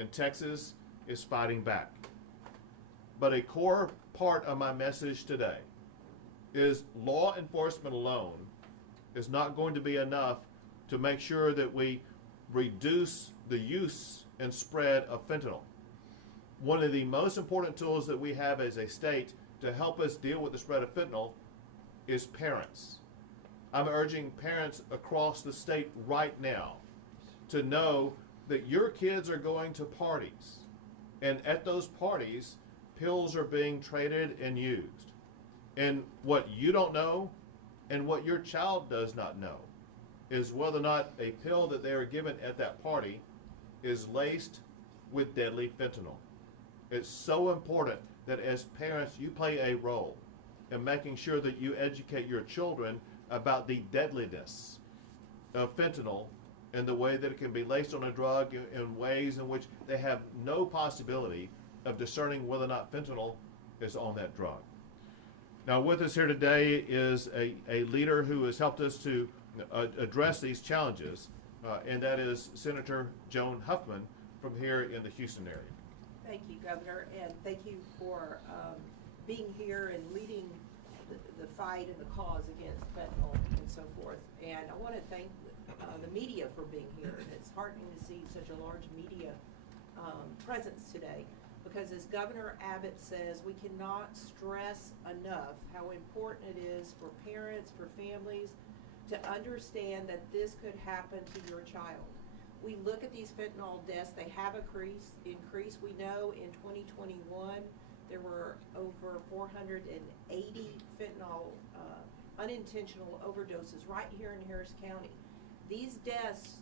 and Texas is fighting back. But a core part of my message today is law enforcement alone is not going to be enough to make sure that we reduce the use and spread of fentanyl. One of the most important tools that we have as a state to help us deal with the spread of fentanyl is parents. I'm urging parents across the state right now to know that your kids are going to parties, and at those parties, pills are being traded and used. And what you don't know and what your child does not know is whether or not a pill that they are given at that party is laced with deadly fentanyl. It's so important that as parents you play a role in making sure that you educate your children about the deadliness of fentanyl and the way that it can be laced on a drug in ways in which they have no possibility of discerning whether or not fentanyl is on that drug. Now with us here today is a leader who has helped us to address these challenges, and that is Senator Joan Huffman from here in the Houston area. Thank you, Governor, and thank you for being here and leading the fight and the cause against fentanyl and so forth. And I want to thank the media for being here. It's heartening to see such a large media presence today, because as Governor Abbott says, we cannot stress enough how important it is for parents, for families, to understand that this could happen to your child. We look at these fentanyl deaths, they have increased. We know in 2021 there were over 480 fentanyl unintentional overdoses right here in Harris County. These deaths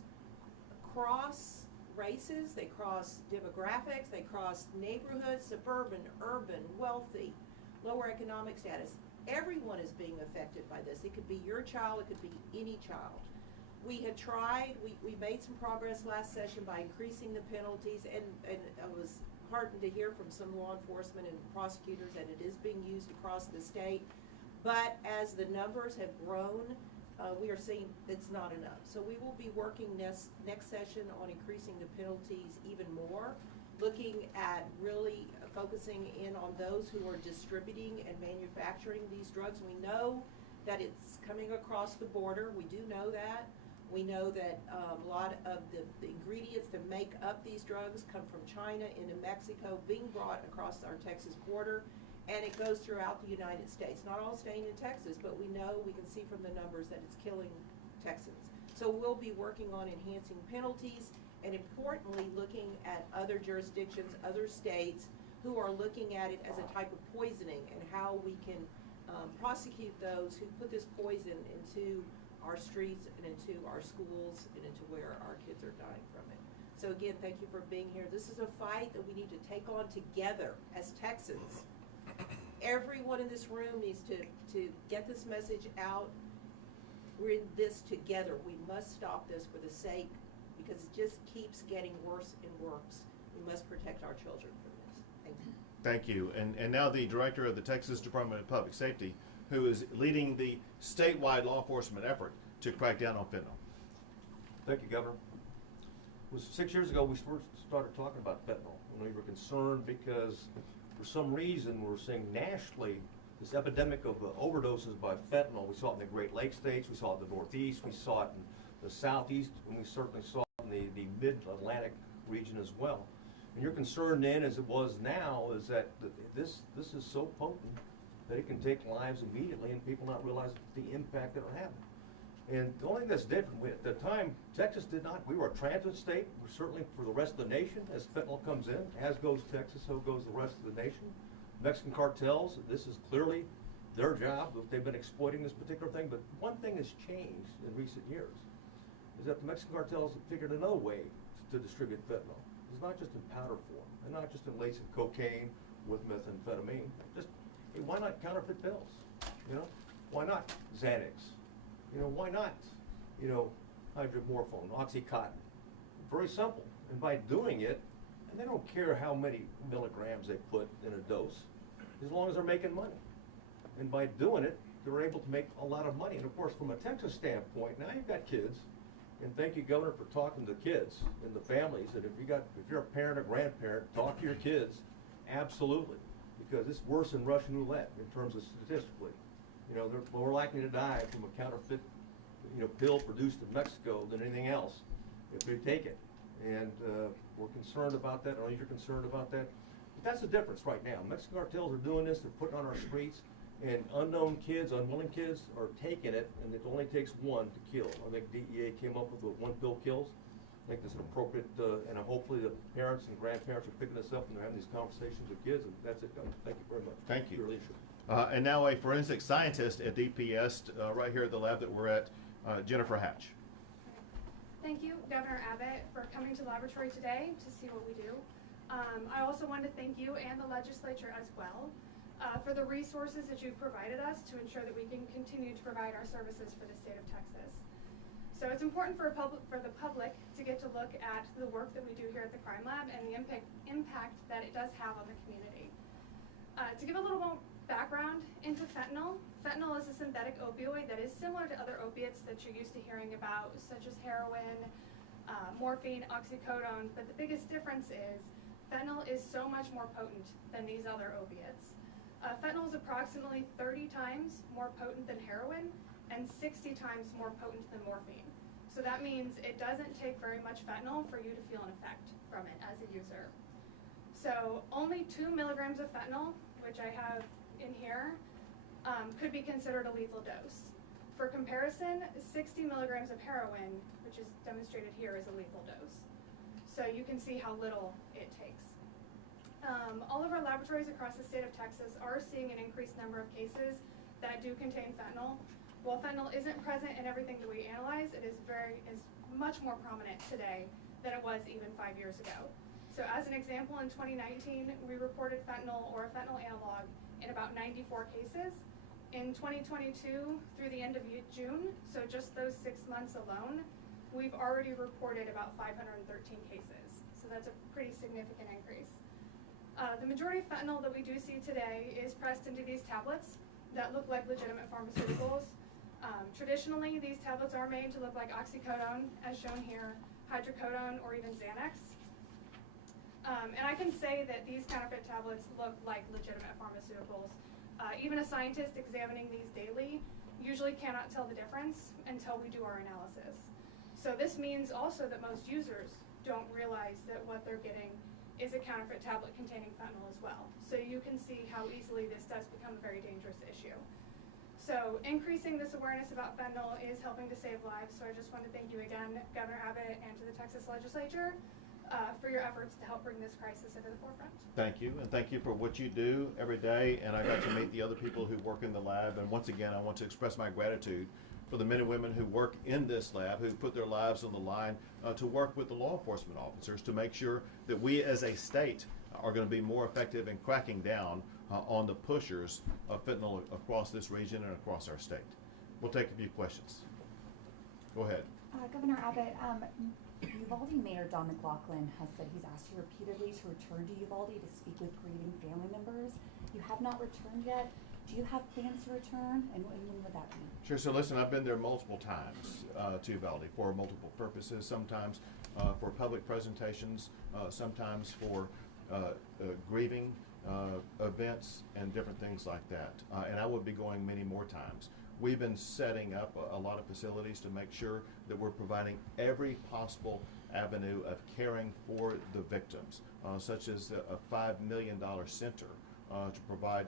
cross races, they cross demographics, they cross neighborhoods, suburban, urban, wealthy, lower economic status. Everyone is being affected by this. It could be your child, it could be any child. We had tried, we made some progress last session by increasing the penalties, and I was heartened to hear from some law enforcement and prosecutors that it is being used across the state. But as the numbers have grown, we are seeing it's not enough. So we will be working next session on increasing the penalties even more, looking at really focusing in on those who are distributing and manufacturing these drugs. We know that it's coming across the border. We do know that. We know that a lot of the ingredients that make up these drugs come from China into Mexico, being brought across our Texas border, and it goes throughout the United States. Not all staying in Texas, but we know, we can see from the numbers that it's killing Texans. So we'll be working on enhancing penalties, and importantly, looking at other jurisdictions, other states who are looking at it as a type of poisoning, and how we can prosecute those who put this poison into our streets and into our schools and into where our kids are dying from it. So again, thank you for being here. This is a fight that we need to take on together as Texans. Everyone in this room needs to get this message out. We're in this together. We must stop this for the sake, because it just keeps getting worse and worse. We must protect our children from this. Thank you. Thank you. And now the director of the Texas Department of Public Safety, who is leading the statewide law enforcement effort to crack down on fentanyl. Thank you, Governor. It was 6 years ago we first started talking about fentanyl, and we were concerned because for some reason we're seeing nationally this epidemic of overdoses by fentanyl. We saw it in the Great Lakes states, we saw it in the Northeast, we saw it in the Southeast, and we certainly saw it in the Mid-Atlantic region as well. And your concern then, as it was now, is that this is so potent that it can take lives immediately, and people not realize the impact that it'll have. And the only thing that's different, at the time, Texas did not, we were a transit state, we're certainly for the rest of the nation. As fentanyl comes in, as goes Texas, so goes the rest of the nation. Mexican cartels, this is clearly their job, they've been exploiting this particular thing, but one thing has changed in recent years, is that the Mexican cartels have figured another way to distribute fentanyl. It's not just in powder form, and not just in laced cocaine with methamphetamine. Just, hey, why not counterfeit pills? You know, why not Xanax? You know, why not, you know, hydromorphone, Oxycontin? Very simple. And by doing it, and they don't care how many milligrams they put in a dose, as long as they're making money. And by doing it, they're able to make a lot of money. And of course, from a Texas standpoint, now you've got kids And thank you, Governor, for talking to kids and the families. And if you're a parent or grandparent, talk to your kids, absolutely, because it's worse than Russian roulette in terms of statistically. You know, they're more likely to die from a counterfeit, pill produced in Mexico than anything else if they take it. And we're concerned about that. I know you're concerned about that. But that's the difference right now. Mexican cartels are doing this. They're putting it on our streets. And unknown kids, unwilling kids are taking it, and it only takes one to kill. I think DEA came up with the one pill kills. I think that's an appropriate, and hopefully the parents and grandparents are picking this up and they're having these conversations with kids. And that's it, Governor. Thank you very much. Thank you. For your leadership. And now a forensic scientist at DPS, right here at the lab that we're at, Jennifer Hatch. Thank you, Governor Abbott, for coming to the laboratory today to see what we do. I also want to thank you and the legislature as well for the resources that you've provided us to ensure that we can continue to provide our services for the state of Texas. So it's important for the public to get to look at the work that we do here at the Crime Lab and the impact that it does have on the community. To give a little more background into fentanyl, fentanyl is a synthetic opioid that is similar to other opiates that you're used to hearing about, such as heroin, morphine, oxycodone, but the biggest difference is fentanyl is so much more potent than these other opiates. Fentanyl is approximately 30 times more potent than heroin and 60 times more potent than morphine. So that means it doesn't take very much fentanyl for you to feel an effect from it as a user. So only 2 milligrams of fentanyl, which I have in here, could be considered a lethal dose. For comparison, 60 milligrams of heroin, which is demonstrated here, is a lethal dose. So you can see how little it takes. All of our laboratories across the state of Texas are seeing an increased number of cases that do contain fentanyl. While fentanyl isn't present in everything that we analyze, it is much more prominent today than it was even 5 years ago. So as an example, in 2019, we reported fentanyl or a fentanyl analog in about 94 cases. In 2022, through the end of June, so just those 6 months alone, we've already reported about 513 cases. So that's a pretty significant increase. The majority of fentanyl that we do see today is pressed into these tablets that look like legitimate pharmaceuticals. Traditionally, these tablets are made to look like oxycodone, as shown here, hydrocodone, or even Xanax. And I can say that these counterfeit tablets look like legitimate pharmaceuticals. Even a scientist examining these daily usually cannot tell the difference until we do our analysis. So this means also that most users don't realize that what they're getting is a counterfeit tablet containing fentanyl as well. So you can see how easily this does become a very dangerous issue. So increasing this awareness about fentanyl is helping to save lives. So I just want to thank you again, Governor Abbott, and to the Texas Legislature for your efforts to help bring this crisis into the forefront. Thank you, and thank you for what you do every day. And I got to meet the other people who work in the lab. And once again, I want to express my gratitude for the men and women who work in this lab, who put their lives on the line to work with the law enforcement officers to make sure that we as a state are going to be more effective in cracking down on the pushers of fentanyl across this region and across our state. We'll take a few questions. Go ahead. Governor Abbott, Uvalde Mayor Don McLaughlin has said he's asked you repeatedly to return to Uvalde to speak with grieving family members. You have not returned yet. Do you have plans to return, and when would that be? Sure. So listen, I've been there multiple times to Uvalde for multiple purposes, sometimes for public presentations, sometimes for grieving events and different things like that. And I would be going many more times. We've been setting up a lot of facilities to make sure that we're providing every possible avenue of caring for the victims, such as a $5 million center to provide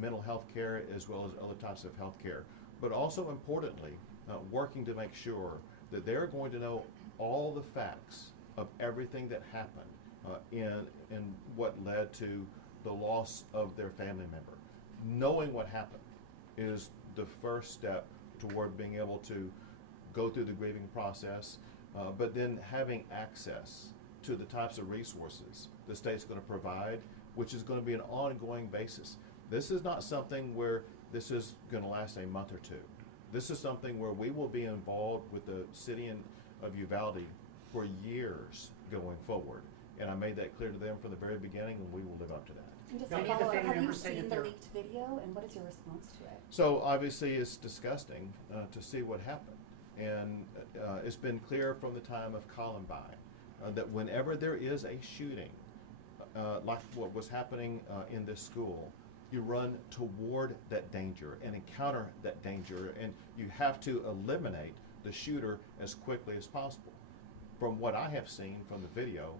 mental health care as well as other types of health care. But also importantly, working to make sure that they're going to know all the facts of everything that happened in what led to the loss of their family member. Knowing what happened is the first step toward being able to go through the grieving process, but then having access to the types of resources the state's going to provide, which is going to be an ongoing basis. This is not something where this is going to last a month or two. This is something where we will be involved with the city of Uvalde for years going forward. And I made that clear to them from the very beginning, and we will live up to that. And just Now, to any of the follow up, family have you members say that seen the they're- leaked video, and what is your response to it? So obviously it's disgusting to see what happened. And it's been clear from the time of Columbine that whenever there is a shooting, like what was happening in this school, you run toward that danger and encounter that danger, and you have to eliminate the shooter as quickly as possible. From what I have seen from the video,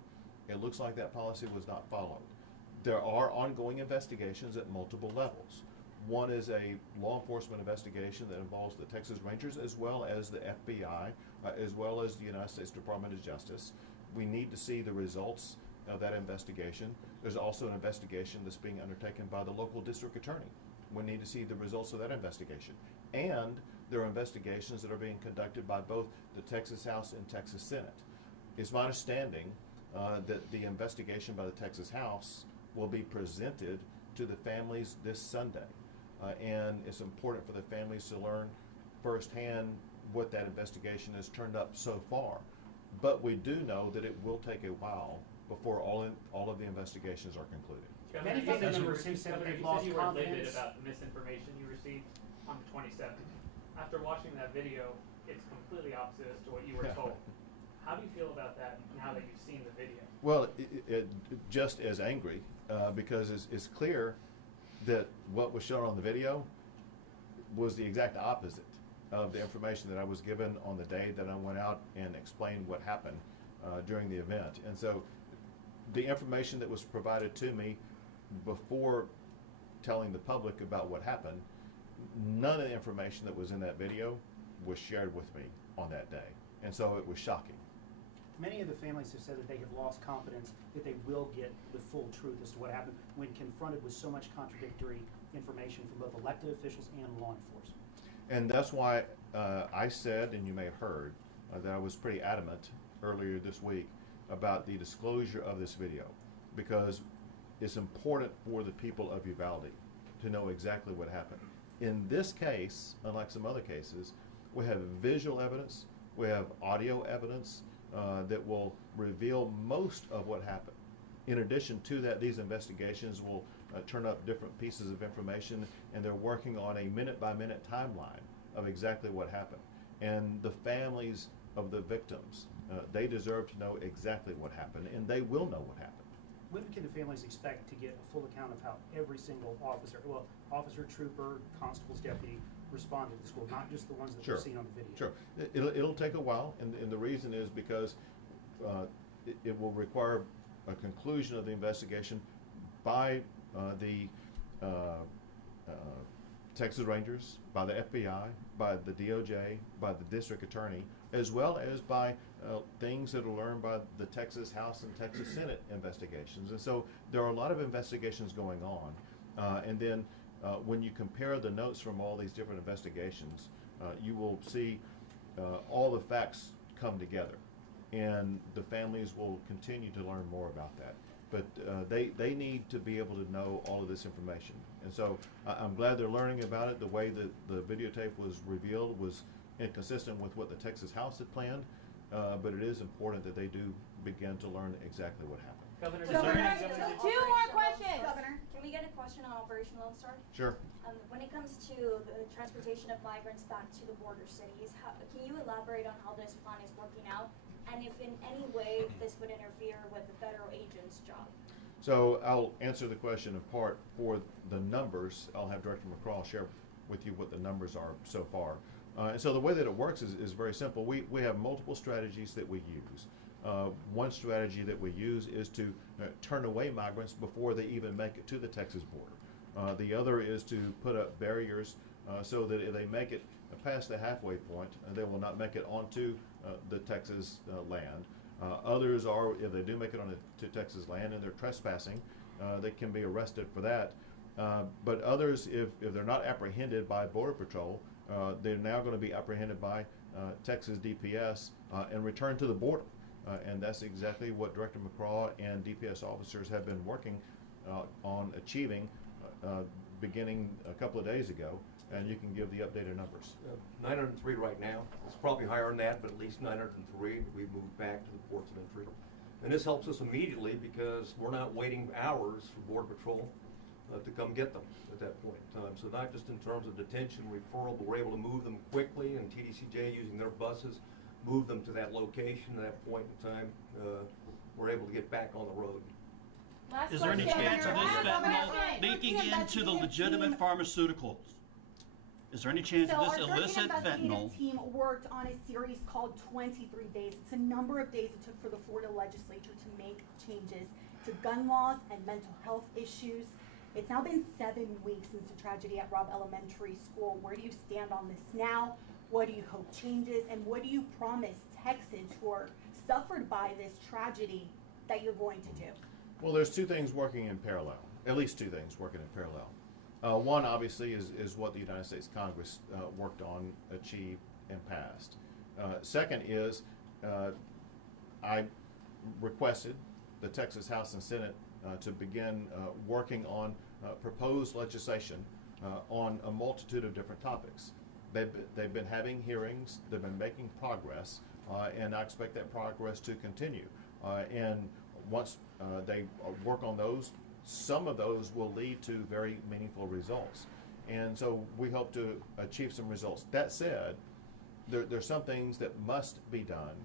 it looks like that policy was not followed. There are ongoing investigations at multiple levels. One is a law enforcement investigation that involves the Texas Rangers as well as the FBI, as well as the United States Department of Justice. We need to see the results of that investigation. There's also an investigation that's being undertaken by the local district attorney. We need to see the results of that investigation. And there are investigations that are being conducted by both the Texas House and Texas Senate. It's my understanding that the investigation by the Texas House will be presented to the families this Sunday. And it's important for the families to learn firsthand what that investigation has turned up so far. But we do know that it will take a while before all of the investigations are concluded. Many Governor, family you members said who said they've you lost were livid confidence. about the misinformation you received on the 27th. After watching that video, it's completely opposite as to what you were told. How do you feel about that now that you've seen the video? Well, just as angry because it's clear that what was shown on the video was the exact opposite of the information that I was given on the day that I went out and explained what happened during the event. And so the information that was provided to me before telling the public about what happened, none of the information that was in that video was shared with me on that day. And so it was shocking. Many of the families have said that they have lost confidence that they will get the full truth as to what happened when confronted with so much contradictory information from both elected officials and law enforcement. And that's why I said, and you may have heard, that I was pretty adamant earlier this week about the disclosure of this video, because it's important for the people of Uvalde to know exactly what happened. In this case, unlike some other cases, we have visual evidence, we have audio evidence that will reveal most of what happened. In addition to that, these investigations will turn up different pieces of information, and they're working on a minute-by-minute timeline of exactly what happened. And the families of the victims, they deserve to know exactly what happened, and they will know what happened. When can the families expect to get a full account of how every single officer, trooper, constable's deputy responded to the school, not just the ones that we've seen on the video? Sure. It'll take a while, and the reason is because it will require a conclusion of the investigation by the Texas Rangers, by the FBI, by the DOJ, by the district attorney, as well as by things that are learned by the Texas House and Texas Senate investigations. And so there are a lot of investigations going on. And then when you compare the notes from all these different investigations, you will see all the facts come together. And the families will continue to learn more about that. But they need to be able to know all of this information. And so I'm glad they're learning about it. The way that the videotape was revealed was inconsistent with what the Texas House had planned, but it is important that they do begin to learn exactly what happened. Governor, Two more questions. Governor, can we get a question on Operation Lone Star? Sure. When it comes to the transportation of migrants back to the border cities, can you elaborate on how this plan is working out, and if in any way this would interfere with the federal agent's job? So I'll answer the question in part for the numbers. I'll have Director McCraw share with you what the numbers are so far. And so the way that it works is very simple. We have multiple strategies that we use. One strategy that we use is to turn away migrants before they even make it to the Texas border. The other is to put up barriers so that if they make it past the halfway point, they will not make it onto the Texas land. Others are, if they do make it onto Texas land and they're trespassing, they can be arrested for that. But others, if they're not apprehended by Border Patrol, they're now going to be apprehended by Texas DPS and returned to the border. And that's exactly what Director McCraw and DPS officers have been working on achieving beginning a couple of days ago. And you can give the updated numbers. 903 right now. It's probably higher than that, but at least 903. We've moved back to the ports of entry. And this helps us immediately because we're not waiting hours for Border Patrol to come get them at that point in time. So not just in terms of detention, referral, but we're able to move them quickly, and TDCJ using their buses, move them to that location at that point in time. We're able to get back on the road. Last Is there any question. chance of this Last fentanyl question. leaking into the investigative legitimate team- pharmaceuticals? Is there any chance So of this our illicit investigative fentanyl? team worked on a series called 23 Days. It's a number of days it took for the Florida legislature to make changes to gun laws and mental health issues. It's now been 7 weeks since the tragedy at Robb Elementary School. Where do you stand on this now? What do you hope changes? And what do you promise Texans who are suffered by this tragedy that you're going to do? Well, there's two things working in parallel, at least two things working in parallel. One, obviously, is what the United States Congress worked on, achieved, and passed. Second is I requested the Texas House and Senate to begin working on proposed legislation on a multitude of different topics. They've been having hearings, they've been making progress, and I expect that progress to continue. And once they work on those, some of those will lead to very meaningful results. And so we hope to achieve some results. That said, there's some things that must be done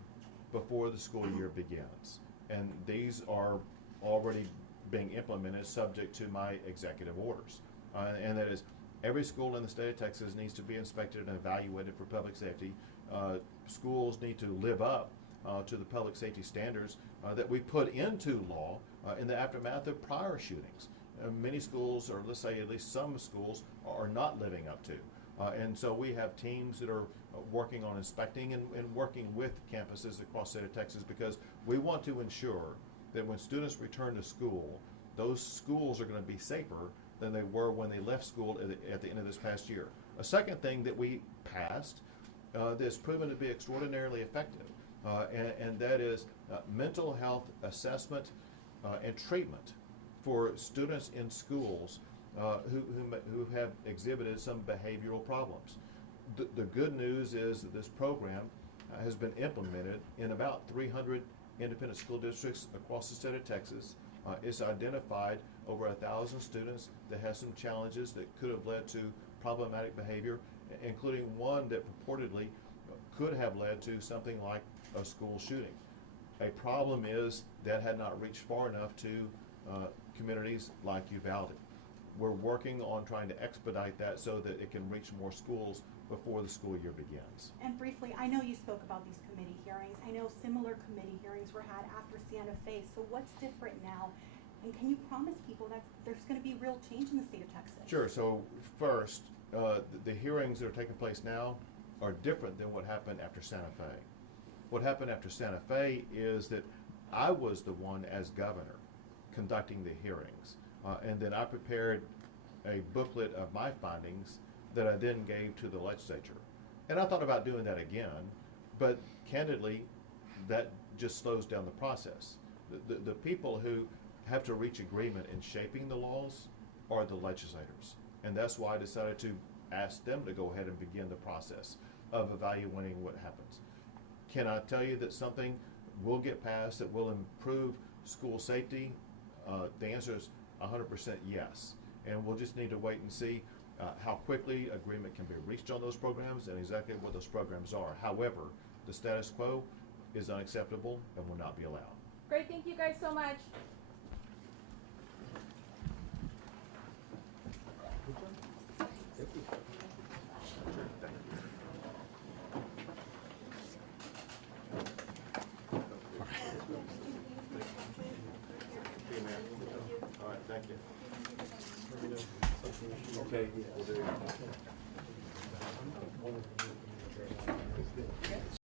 before the school year begins. And these are already being implemented subject to my executive orders. And that is, every school in the state of Texas needs to be inspected and evaluated for public safety. Schools need to live up to the public safety standards that we put into law in the aftermath of prior shootings. Many schools, or let's say at least some schools, are not living up to. And so we have teams that are working on inspecting and working with campuses across the state of Texas, because we want to ensure that when students return to school, those schools are going to be safer than they were when they left school at the end of this past year. A second thing that we passed that's proven to be extraordinarily effective, and that is mental health assessment and treatment for students in schools who have exhibited some behavioral problems. The good news is that this program has been implemented in about 300 independent school districts across the state of Texas. It's identified over 1,000 students that have some challenges that could have led to problematic behavior, including one that purportedly could have led to something like a school shooting. A problem is that had not reached far enough to communities like Uvalde. We're working on trying to expedite that so that it can reach more schools before the school year begins. And briefly, I know you spoke about these committee hearings. I know similar committee hearings were had after Santa Fe. So what's different now? And can you promise people that there's going to be real change in the state of Texas? Sure. So first, the hearings that are taking place now are different than what happened after Santa Fe. What happened after Santa Fe is that I was the one as governor conducting the hearings. And then I prepared a booklet of my findings that I then gave to the legislature. And I thought about doing that again, but candidly, that just slows down the process. The people who have to reach agreement in shaping the laws are the legislators. And that's why I decided to ask them to go ahead and begin the process of evaluating what happens. Can I tell you that something will get passed that will improve school safety? The answer is 100% yes. And we'll just need to wait and see how quickly agreement can be reached on those programs and exactly what those programs are. However, the status quo is unacceptable and will not be allowed. Great, thank you guys so much. All right, thank you. Okay, well, there you go.